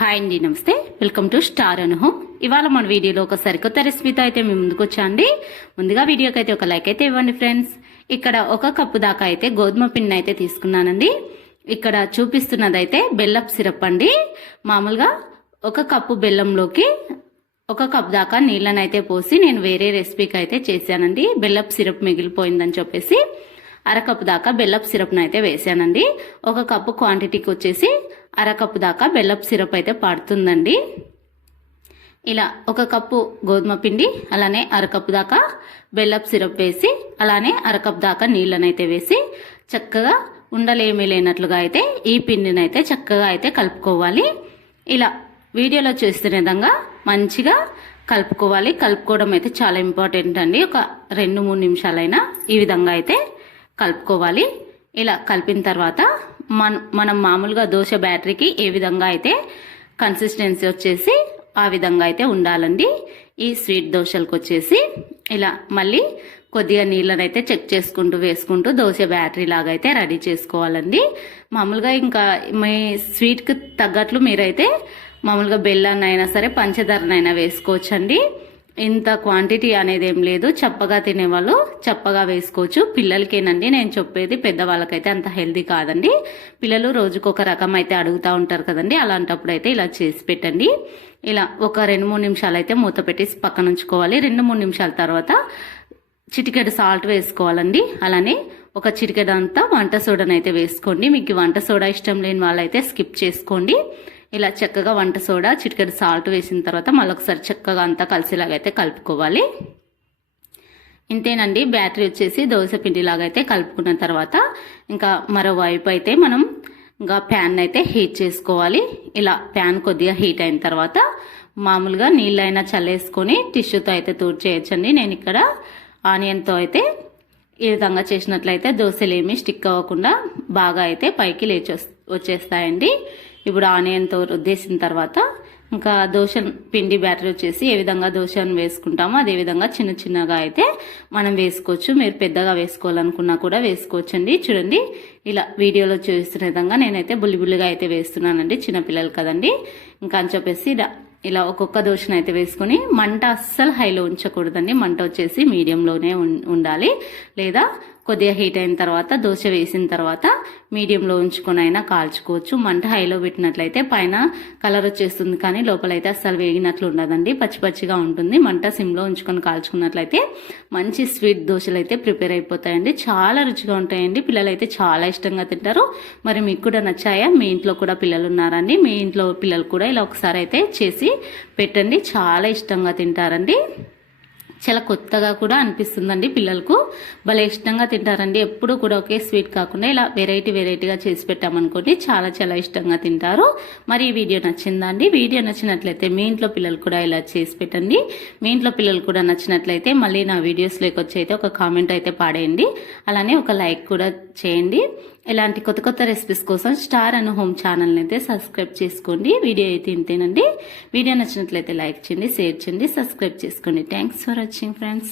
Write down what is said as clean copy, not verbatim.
Hi అండి, నమస్తే. Welcome to star Anu home. ఇవాళ మన వీడియోలో ఒక సరికొత్త రెసిపీతో అయితే మేము ముందుకు వచ్చాండి. ముందుగా వీడియోకి అయితే ఒక లైక్ అయితే ఇవ్వండి ఫ్రెండ్స్. ఇక్కడ ఒక కప్పు దాకా అయితే గోధుమ పిండిని అయితే తీసుకున్నానండి. ఇక్కడ చూపిస్తున్నదైతే బెల్లపు సిరప్ అండి. మామూలుగా ఒక కప్పు బెల్లంలోకి ఒక కప్ దాకా నీళ్ళని అయితే పోసి నేను వేరే రెసిపీకి అయితే చేశానండి. బెల్లపు సిరప్ మిగిలిపోయిందని చెప్పేసి అరకప్పు దాకా బెల్లపు సిరప్ను అయితే వేసానండి. ఒక కప్పు క్వాంటిటీకి వచ్చేసి అరకప్పు దాకా బెల్లపు సిరప్ అయితే పడుతుందండి. ఇలా ఒక కప్పు గోధుమ పిండి, అలానే అరకప్పు దాకా బెల్లపు సిరప్ వేసి, అలానే అరకప్పు దాకా నీళ్ళనైతే వేసి చక్కగా ఉండలేమీ లేనట్లుగా అయితే ఈ పిండిని అయితే చక్కగా అయితే కలుపుకోవాలి. ఇలా వీడియోలో చూస్తున్న విధంగా మంచిగా కలుపుకోవాలి. కలుపుకోవడం అయితే చాలా ఇంపార్టెంట్ అండి. ఒక 2-3 నిమిషాలైనా ఈ విధంగా అయితే కలుపుకోవాలి. ఇలా కలిపిన తర్వాత మనం మామూలుగా దోశ బ్యాటరీకి ఏ విధంగా అయితే కన్సిస్టెన్సీ వచ్చేసి ఆ విధంగా అయితే ఉండాలండి. ఈ స్వీట్ దోశలకు వచ్చేసి ఇలా మళ్ళీ కొద్దిగా నీళ్ళని అయితే చెక్ చేసుకుంటూ వేసుకుంటూ దోశ బ్యాటరీ లాగా అయితే రెడీ చేసుకోవాలండి. మామూలుగా ఇంకా మీ స్వీట్కి తగ్గట్లు మీరైతే మామూలుగా బెల్లాన్నైనా సరే పంచదారనైనా వేసుకోవచ్చండి. ఇంత క్వాంటిటీ అనేది ఏం లేదు. చప్పగా తినేవాళ్ళు చప్పగా వేసుకోవచ్చు. పిల్లలకేనండి నేను చెప్పేది, పెద్దవాళ్ళకైతే అంత హెల్దీ కాదండి. పిల్లలు రోజుకొక రకం అయితే అడుగుతూ ఉంటారు కదండి. అలాంటప్పుడు అయితే ఇలా చేసి పెట్టండి. ఇలా ఒక 2-3 నిమిషాలు అయితే మూత పెట్టేసి పక్కన ఉంచుకోవాలి. 2-3 నిమిషాల తర్వాత చిటికెడు సాల్ట్ వేసుకోవాలండి. అలానే ఒక చిటికెడు అంతా వంట సోడానైతే వేసుకోండి. మీకు వంట సోడా ఇష్టం లేని వాళ్ళైతే స్కిప్ చేసుకోండి. ఇలా చక్కగా వంట సోడా చిటికెడు సాల్ట్ వేసిన తర్వాత మళ్ళొకసారి చక్కగా అంతా కలిసేలాగైతే కలుపుకోవాలి. ఇంతేనండి. బ్యాటరీ వచ్చేసి దోశ పిండిలాగా అయితే కలుపుకున్న తర్వాత ఇంకా మరోవైపు అయితే మనం ఇంకా ప్యాన్ అయితే హీట్ చేసుకోవాలి. ఇలా ప్యాన్ కొద్దిగా హీట్ అయిన తర్వాత మామూలుగా నీళ్ళైనా చల్లేసుకొని టిష్యూతో అయితే తూడ్చేయచ్చండి. నేను ఇక్కడ ఆనియన్తో అయితే ఈ విధంగా చేసినట్లయితే దోశలు ఏమీ స్టిక్ అవ్వకుండా బాగా అయితే పైకి వచ్చేస్తాయండి. ఇప్పుడు ఆనియన్తో రుద్దేసిన తర్వాత ఇంకా దోశ పిండి బ్యాటర్ వచ్చేసి ఏ విధంగా దోశను వేసుకుంటామో అదే విధంగా చిన్న చిన్నగా అయితే మనం వేసుకోవచ్చు. మీరు పెద్దగా వేసుకోవాలనుకున్నా కూడా వేసుకోవచ్చండి. చూడండి, ఇలా వీడియోలో చూస్తున్న విధంగా నేనైతే బుల్లిబుల్లిగా అయితే వేస్తున్నానండి. చిన్నపిల్లలు కదండి. ఇంకా అని చెప్పేసి ఇలా ఒక్కొక్క దోశను అయితే వేసుకొని మంట అస్సలు హైలో ఉంచకూడదండి. మంట వచ్చేసి మీడియంలోనే ఉండాలి. లేదా కొద్దిగా హీట్ అయిన తర్వాత దోశ వేసిన తర్వాత మీడియంలో ఉంచుకొని అయినా కాల్చుకోవచ్చు. మంట హైలో పెట్టినట్లయితే పైన కలర్ వచ్చేస్తుంది, కానీ లోపలైతే అస్సలు వేగినట్లు ఉండదండి. పచ్చి పచ్చిగా ఉంటుంది. మంట సిమ్లో ఉంచుకొని కాల్చుకున్నట్లయితే మంచి స్వీట్ దోశలు అయితే ప్రిపేర్ అయిపోతాయండి. చాలా రుచిగా ఉంటాయండి. పిల్లలు అయితే చాలా ఇష్టంగా తింటారు. మరి మీకు కూడా నచ్చాయా? మీ ఇంట్లో కూడా పిల్లలు ఉన్నారండి. మీ ఇంట్లో పిల్లలు కూడా ఇలా ఒకసారి అయితే చేసి పెట్టండి. చాలా ఇష్టంగా తింటారండి. చాలా కొత్తగా కూడా అనిపిస్తుందండి. పిల్లలకు భలే ఇష్టంగా తింటారండి. ఎప్పుడు కూడా ఒకే స్వీట్ కాకుండా ఇలా వెరైటీగా చేసి పెట్టామనుకోండి చాలా చాలా ఇష్టంగా తింటారు. మరి ఈ వీడియో నచ్చిందండి? వీడియో నచ్చినట్లయితే మీ ఇంట్లో పిల్లలు కూడా ఇలా చేసి పెట్టండి. మీ ఇంట్లో పిల్లలు కూడా నచ్చినట్లయితే మళ్ళీ నా వీడియోస్లోకి వచ్చి అయితే ఒక కామెంట్ అయితే పాడేయండి. అలానే ఒక లైక్ కూడా చేయండి. ఇలాంటి కొత్త కొత్త రెసిపీస్ కోసం స్టార్ అను హోమ్ ఛానల్ని అయితే సబ్స్క్రైబ్ చేసుకోండి. వీడియో అయితే ఇంతేనండి. వీడియో నచ్చినట్లయితే లైక్ చేయండి, షేర్ చేయండి, సబ్స్క్రైబ్ చేసుకోండి. Thanks for watching friends.